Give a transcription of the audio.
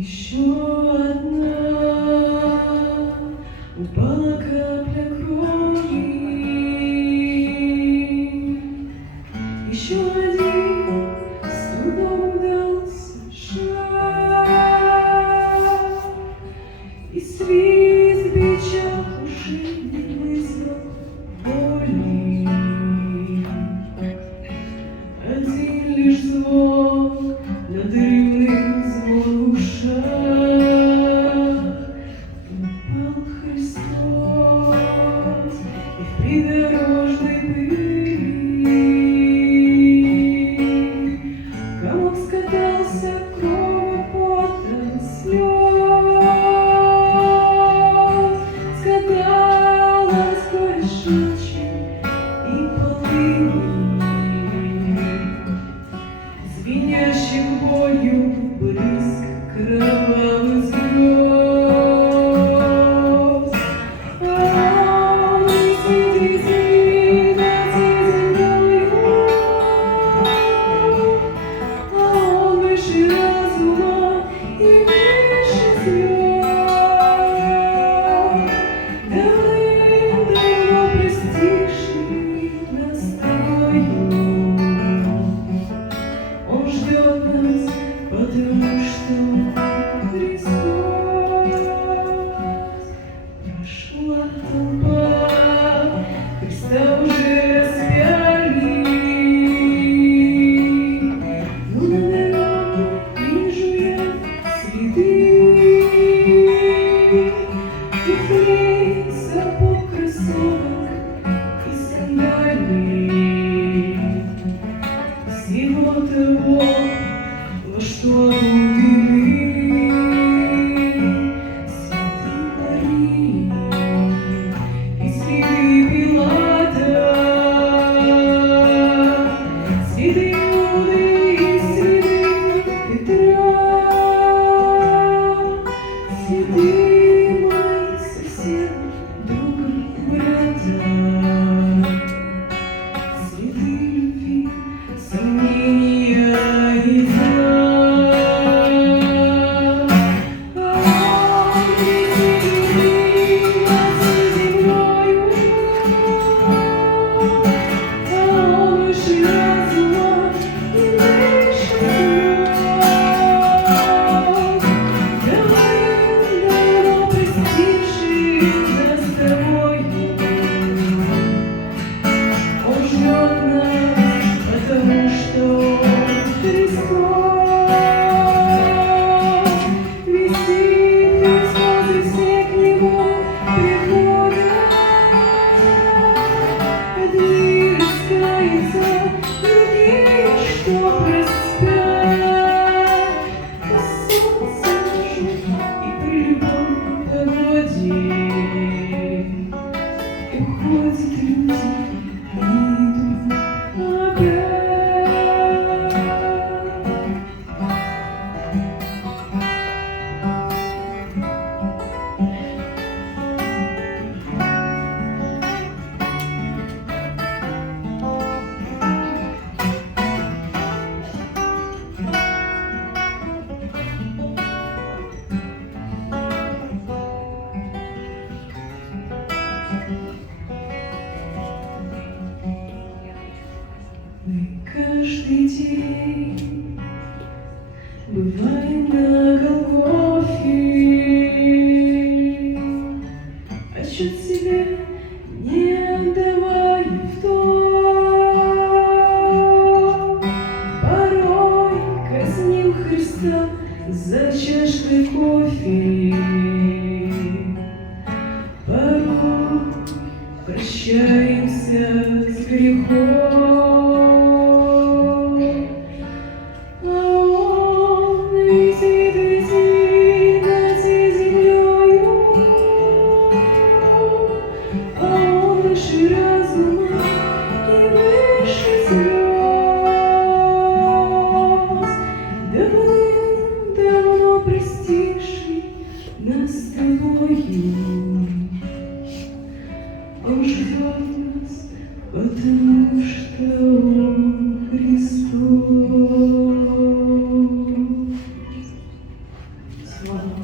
Еще одна упала капля крови, еще один с трудом удался шаг, и свист бича уши не вызвал боли. Один лишь звон, надрывный звон в ушах. Упал Христос и в придорожной пыли комок скатался кровью, пота, слез. Скаталась горечь желчи и полыни, звенящих болью брызг кровавых звезд. Он сидит над землею, он выше разума и выше звезд. Давным-давно простивший нас с тобою, он ждет нас, потому что Христос. Прошла толпа, Христа уже распяли, но на дороге вижу я следы туфлей, сапог, кроссовок и сандалий, всего того, во что обуты святые Марии и святые Пилата, святые Иуды и святые Петра, святые мои соседи, друга и брата, святые любви, сомнения и зла. Он сидит над землею, он выше разума и выше звезд. Давным-давно простивший нас с тобою, он ждет нас, потому что Христос висит, Христос, и все к Нему приходят. Одни раскаются, другие, что проспят. По солнцу жжет и при любой погоде уходят люди и идут опять. Мы каждый день бываем на Голгофе, отчет себе не отдавая в том. Порой казним Христа за чашкой кофе, порой прощаемся с грехом. А он висит над землею, а он выше разума и выше звезд. Давным-давно простивший нас с тобою, он ждет нас, потому что он Христос.